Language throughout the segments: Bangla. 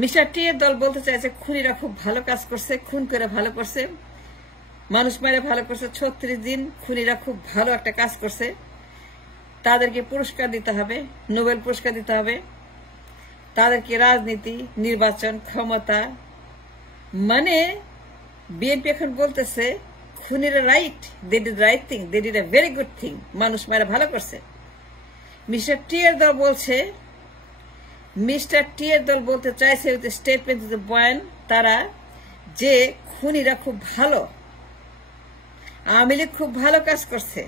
মিস্টার টি এর দল বলতে চাইছে খুনিরা খুব ভালো কাজ করছে, খুন করে ভালো করছে, মানুষ মেরে ভালো করছে। 36 দিন খুনিরা খুব ভালো একটা কাজ করছে, তাদেরকে পুরস্কার দিতে হবে, নোবেল পুরস্কার দিতে হবে। তাদেরকে রাজনীতি, নির্বাচন, ক্ষমতা, মানে বিএনপি এখন বলতেছে খুনিরা right, they did right thing, they did a very good thing, মানুষ মেরে ভালো করছে। মিস্টার টি এর দল বলছে, মিস্টার টি এর দল বলতে চাইছে উইথ স্টেটমেন্ট উইথ বয়ান তারা যে খুনিরা খুব ভালো, আওয়ামী লীগ খুব ভালো কাজ করছে,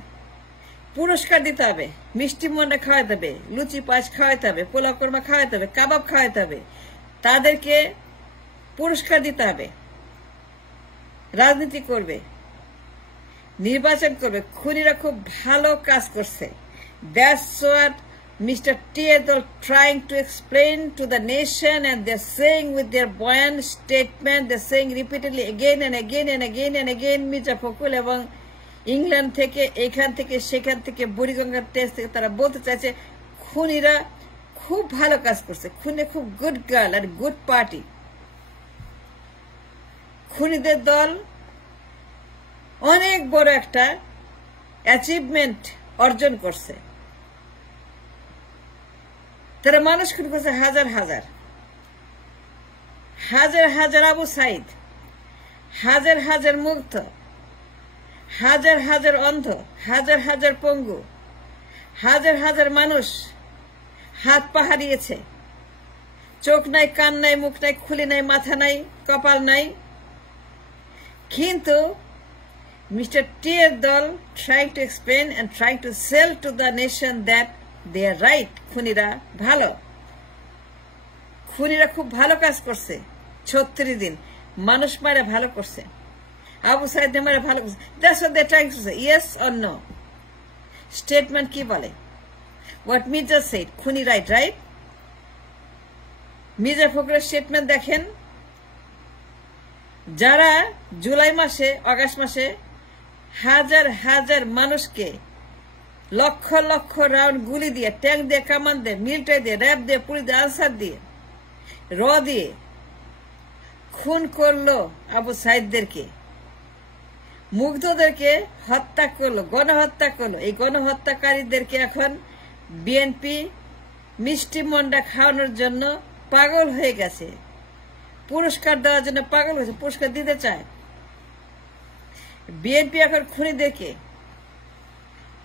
পুরস্কার দিতে হবে, মিষ্টি মন্ডা খাওয়াইতে হবে, লুচি পাঁচ খাওয়াইতে হবে, পোলাও কোরমা খাওয়াইতে হবে, কাবাব খাওয়াইতে হবে, তাদেরকে পুরস্কার দিতে হবে, রাজনীতি করবে, নির্বাচন করবে। খুনিরা খুব ভালো কাজ করছে। That's what Mr. Teardol trying to explain to the nation, and they're saying with their buoyant statement, they're saying repeatedly again and again and again and again, Mirza Fakhrul এবং ইংল্যান্ড থেকে, এখান থেকে, সেখান থেকে, বুড়িগঙ্গার টেস্ট থেকে তারা বলতে চাইছে খুনিরা খুব ভালো কাজ করছে, খুনি খুব গুড গার্ল আর গুড পার্টি। খুনিদের দল অনেক বড় একটা অ্যাচিভমেন্ট অর্জন করছে। তারা মানুষ খুন করছে হাজার হাজার, হাজার হাজার আবু সাইদ, হাজার হাজার মুগ্ধ, হাজার হাজার অন্ধ, হাজার হাজার পঙ্গু, হাজার হাজার মানুষ হাত পা হারিয়েছে, চোখ নাই, কান নাই, মুখ নাই, খুলি নাই, মাথা নাই, কপাল নাই। কিন্তু মিস্টার টি এর দল trying to explain and trying to sell to the nation that they are right, খুনিরা ভালো, খুনিরা খুব ভালো কাজ করছে। 36 দিন মানুষ মারা ভালো করছে, আবু সাইদ মারা ভালো করছে। That's what they're trying to say, yes or no? Statement কি বলে? What Mirza said, খুনি রাইট, রাইট? মির্জা ফখরুলের স্টেটমেন্ট দেখেন, যারা জুলাই মাসে, আগস্ট মাসে হাজার হাজার মানুষকে লক্ষ লক্ষ রাউন্ড গুলি দিয়ে, ট্যাঙ্ক দিয়ে, কামান দিয়ে, মিলিটারি দিয়ে, র্যাব দিয়ে, পুলিশ দিয়ে, আনসার দিয়ে, র দিয়ে খুন করলো আবু সাইদদেরকে, মুগ্ধদেরকে হত্যা করলো, গণহত্যা করলো। এই গণহত্যাকারীদেরকে এখন বিএনপি মিষ্টি মন্ডা খাওয়ানোর জন্য পাগল হয়ে গেছে, পুরস্কার দেওয়ার জন্য পাগল হয়েছে, পুরস্কার দিতে চায়। বিএনপি এখন খুনিদেরকে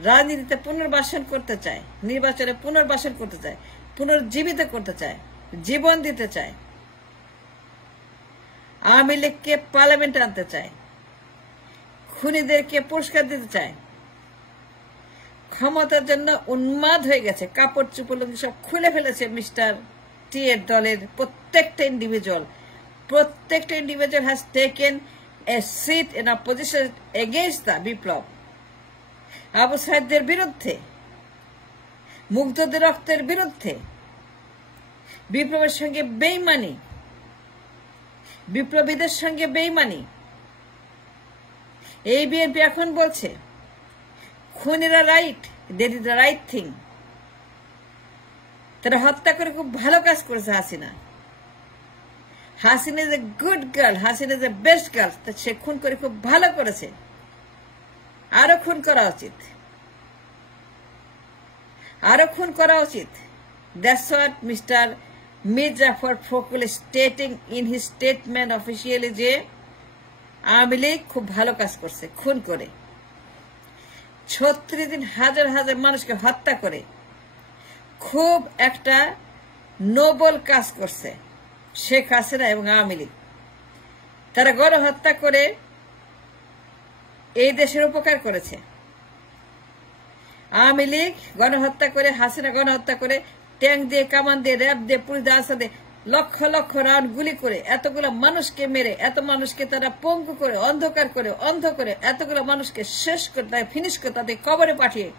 রাজনীতিতে পুনর্বাসন করতে চায়, নির্বাচনে পুনর্বাসন করতে চায়, পুনর্জীবিত করতে চায়, জীবন দিতে চায়, আওয়ামী লীগকে পার্লামেন্টে আনতে চায়, খুনিদেরকে পুরস্কার দিতে চায়। ক্ষমতার জন্য উন্মাদ হয়ে গেছে, কাপড় চুপড় সব খুলে ফেলেছে মিস্টার টি এর দলের প্রত্যেকটা individual has taken a seat in opposition against the biplob. Abu সাইদদের বিরুদ্ধে, মুগ্ধদের রক্তের বিরুদ্ধে, বিপ্লবের সঙ্গে বেইমানি, বিপ্লবীদের সঙ্গে বেইমানি। এই বিএনপি এখন বলছে খুনিরা right, they did the right thing. তারা হত্যা করে খুব ভালো কাজ করেছে Hasina. Hasina is a good girl, Hasina is a best girl. সে খুন করে খুব ভালো করেছে, আরো খুন করা উচিত, আরো খুন করা উচিত। That's what Mr. Mirza Fokul is stating in his statement officially যে আওয়ামী লীগ খুব ভালো কাজ করছে, খুন করে 36 দিন হাজার হাজার মানুষকে হত্যা করে খুব একটা নোবেল কাজ করছে শেখ হাসিনা এবং আওয়ামী লীগ। তারা গণহত্যা করে এই দেশের উপকার করেছে। আওয়ামী লীগ গণহত্যা করে, হাসিনা গণহত্যা করে, ট্যাঙ্ক দিয়ে, কামান দিয়ে, র্যাব দিয়ে, পুলিশ দিয়ে, আনসার দিয়ে, লক্ষ লক্ষ রাউন্ড গুলি করে, এতগুলো মানুষকে মেরে, এত মানুষকে তারা পঙ্গু করে, অন্ধকার করে, অন্ধ করে, এতগুলো মানুষকে শেষ করে, তাদের ফিনিশ করে, তাদের কবরে পাঠিয়ে,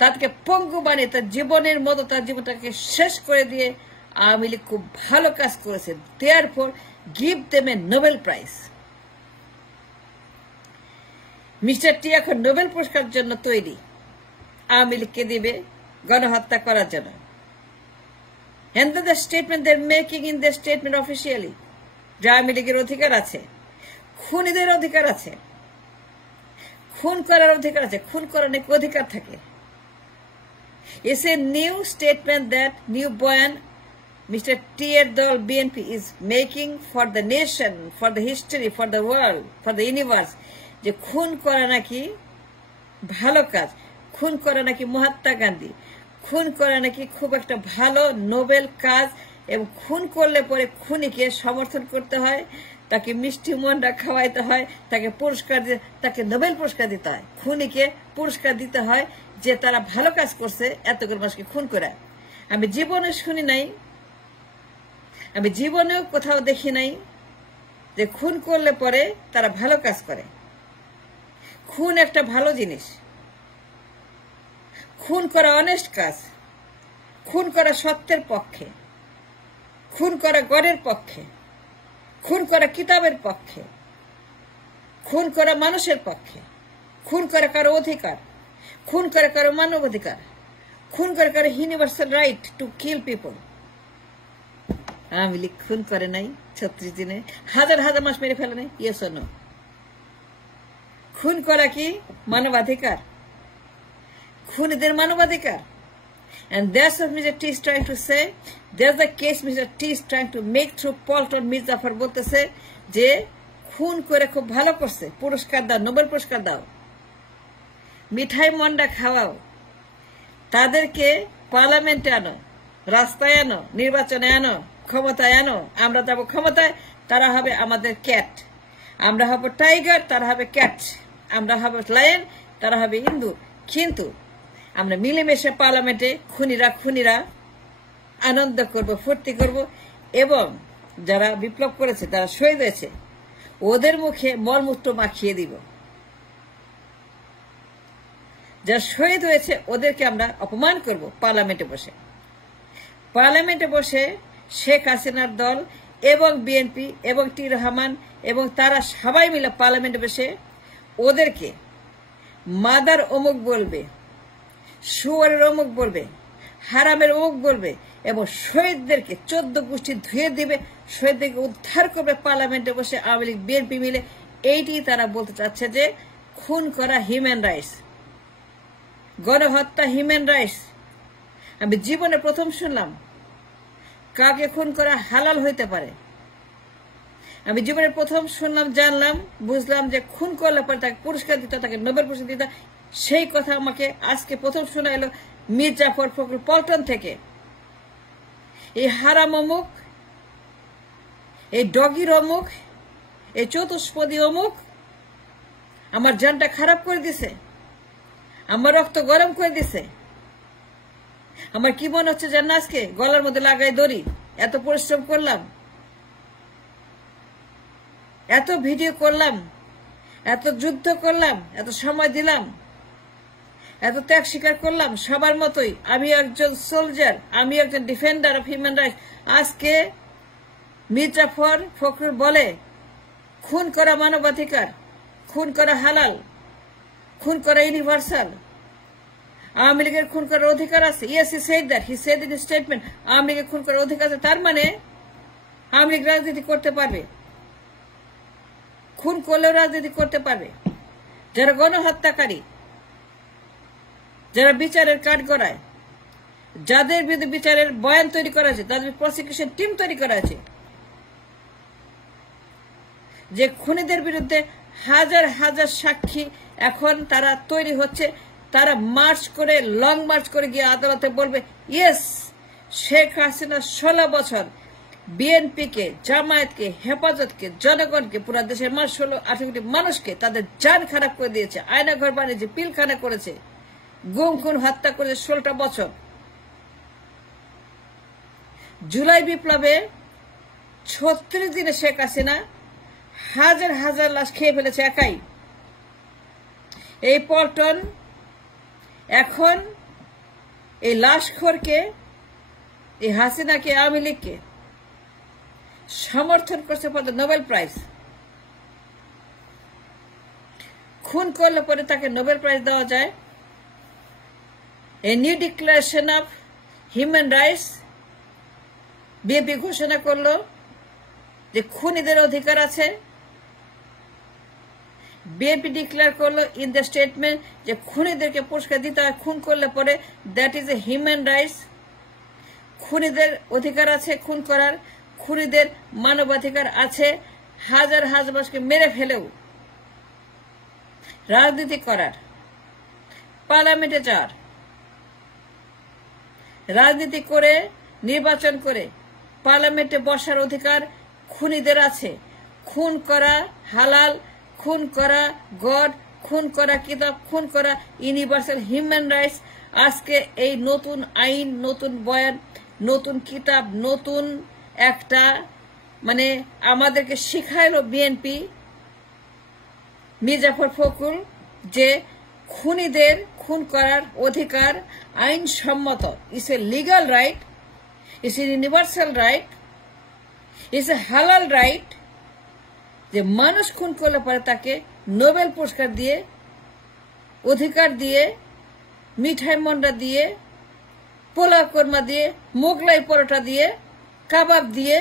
তাদেরকে পঙ্গু বানিয়ে, তার জীবনের মতো তার জীবনটাকে শেষ করে দিয়ে আওয়ামী লীগ খুব ভালো কাজ করেছে। দেয়ারফর গিভ দেম এ নোবেল প্রাইজ। মিস্টার টি এখন নোবেল পুরস্কারের জন্য তৈরি, আওয়ামী লীগকে দিবে গণহত্যা করার জন্য। And then the statement they're making in their statement officially, যে আওয়ামী লীগের অধিকার আছে, খুনিদের অধিকার আছে, খুন করার অধিকার আছে, খুন করার নাকি অধিকার থাকে। It's a new statement that new বয়ান Mr. T.R. Dol BNP is making for the nation, for the history, for the world, for the universe, যে খুন করা নাকি ভালো কাজ, খুন করা নাকি মহাত্মা গান্ধী, খুন করা নাকি খুব একটা ভালো নোবেল কাজ, এবং খুন করলে পরে খুনিকে সমর্থন করতে হয়, তাকে মিষ্টি মন্ডা খাওয়াইতে হয়, তাকে পুরস্কার দিয়ে, তাকে নোবেল পুরস্কার দিতে হয়, খুনিকে পুরস্কার দিতে হয় যে তারা ভালো কাজ করছে এতগুলো মানুষকে খুন করে। আমি জীবনে শুনি নাই, আমি জীবনেও কোথাও দেখি নাই যে খুন করলে পরে তারা ভালো কাজ করে। খুন একটা ভালো জিনিস, খুন করা অনেস্ট কাজ, খুন করা সত্যের পক্ষে, খুন করা গড়ের পক্ষে, খুন করা কিতাবের পক্ষে, খুন করা মানুষের পক্ষে, খুন করা কারো অধিকার, খুন করা কারো মানব অধিকার, খুন করা কারো universal right to kill people. Awami League খুন করে নাই 36 দিনে, হাজার হাজার মাস মেরে ফেলে নাই, ইয়েস অর নো? খুন করা কি মানবাধিকার? খুনিদের মানবাধিকার। And that's what Mr. T is trying to say. There's the case Mr. T is trying to make through Polton Mirzafar বলতেছে যে খুন করে খুব ভালো করছে, পুরস্কার দাও, নোবেল পুরস্কার দাও, মিঠাই মন্ডা খাওয়াও, তাদেরকে পার্লামেন্টে আনো, রাস্তায় আনো, নির্বাচনে আনো, ক্ষমতায় আনো, আমরা যাব ক্ষমতায়, তারা হবে আমাদের ক্যাট, আমরা হব টাইগার, তারা হবে ক্যাট, আমরা হব লায়ন, তারা হবে ইন্দুর। কিন্তু আমরা মিলেমিশে পার্লামেন্টে খুনিরা আনন্দ করব, ফুর্তি করব, এবং যারা বিপ্লব করেছে, যারা শহীদ হয়েছে, ওদের মুখে মলমূত্র মাখিয়ে দিব। যারা শহীদ হয়েছে ওদেরকে আমরা অপমান করব পার্লামেন্টে বসে। পার্লামেন্টে বসে শেখ হাসিনার দল এবং বিএনপি এবং টি রহমান এবং তারা সবাই মিলে পার্লামেন্টে বসে ওদেরকে মাদার অমুক বলবে, শুয়ারের অমুক বলবে, হারামের অমুক বলবে, এবং শহীদদেরকে 14 গোষ্ঠী ধুয়ে দিবে, শহীদদেরকে উদ্ধার করবে পার্লামেন্টে বসে আওয়ামী লীগ বিএনপি মিলে। এইটি তারা বলতে চাচ্ছে যে খুন করা হিউম্যান রাইটস, গণহত্যা হিউম্যান রাইটস। আমি জীবনে প্রথম শুনলাম কাকে খুন করা হালাল হইতে পারে। আমি জীবনে প্রথম শুনলাম, জানলাম, বুঝলাম যে খুন করলে পরে তাকে পুরস্কার দিত, তাকে নোবেল পুরস্কার দিত। সেই কথা আমাকে আজকে প্রথম শোনা এলো মির্জাফর ফখরুল পল্টন থেকে। এই হারাম অমুক, এই ডগির অমুক, এই চতুষ্পদী অমুক আমার জানটা খারাপ করে দিছে, আমার রক্ত গরম করে দিছে। আমার কি মনে হচ্ছে জান, আজকে গলার মধ্যে লাগাই দড়ি। এত পরিশ্রম করলাম, এত ভিডিও করলাম, এত যুদ্ধ করলাম, এত সময় দিলাম, এত ত্যাগ স্বীকার করলাম, সবার মতোই আমি একজন সোলজার, আমি একজন ডিফেন্ডার অফ হিউম্যান রাইটস। আজকে মির্জাফর ফখরুল বলে খুন করা মানবাধিকার, খুন করা হালাল, খুন করা ইউনিভার্সাল, আওয়ামী লীগের খুন করার অধিকার আছে। Yes, he said that, he said in his statement Awami লীগের খুন করার অধিকার আছে। তার মানে আওয়ামী লীগ রাজনীতি করতে পারবে, খুন করলেও রাজনীতি করতে পারবে। যারা গণহত্যাকারী, যারা বিচারের কাঠ গড়ায়, যাদের বিরুদ্ধে বিচারের বয়ান তৈরি করা আছে, তাদের প্রসিকিউশন টিম তৈরি করা আছে, যে খুনিদের বিরুদ্ধে হাজার হাজার সাক্ষী এখন তারা তৈরি হচ্ছে, তারা মার্চ করে, লং মার্চ করে গিয়ে আদালতে বলবে ইয়েস, শেখ হাসিনা 16 বছর বিএনপিকে, জামায়াতকে, হেফাজতকে, জনগণকে, পুরা দেশের 16-18 কোটি মানুষকে তাদের জান খারাপ করে দিয়েছে, আয়না ঘর বানিয়েছে, পিলখানা করেছে, গুম খুন হত্যা করেছে 16টা বছর। জুলাই বিপ্লবে 36 দিনে শেখ হাসিনা হাজার হাজার লাশ খেয়ে ফেলেছে একাই। এই পল্টন এখন এই লাশখোরকে, এই হাসিনাকে, আওয়ামী লীগকে সমর্থন করছে ফর দ্য নোবেল প্রাইজ। খুন করলে পরে তাকে নোবেল প্রাইজ দেওয়া যায়। A new declaration of human rights BNP ঘোষণা করলো যে খুনিদের অধিকার আছে। বিএনপি ডিক্লেয়ার করলো ইন দ্য স্টেটমেন্ট যে খুনিদেরকে পুরস্কার দিতে হয়, খুন করলে পরে that is a human rights. খুনিদের অধিকার আছে খুন করার, খুনিদের মানবাধিকার আছে হাজার হাজার মানুষকে মেরে ফেলেও রাজনীতি করার, পার্লামেন্টে যাওয়ার, রাজনীতি করে নির্বাচন করে পার্লামেন্টে বসার অধিকার খুনিদের আছে। খুন করা হালাল, খুন করা গড, খুন করা কিতাব, খুন করা ইউনিভার্সাল হিউম্যান রাইটস। আজকে এই নতুন আইন, নতুন বয়ান, নতুন কিতাব, নতুন একটা মানে আমাদেরকে শিখাইলো বিএনপি, মির্জাফর ফখরুল, যে খুনিদের খুন করার অধিকার আইনসম্মত। It's a legal right, it's a universal right, it's a halal right. যে মানুষ খুন করলে পরে তাকে নোবেল পুরস্কার দিয়ে, অধিকার দিয়ে, মিঠাই মন্ডা দিয়ে, পোলাও কোরমা দিয়ে, মোগলাই পরোটা দিয়ে, কাবাব দিয়ে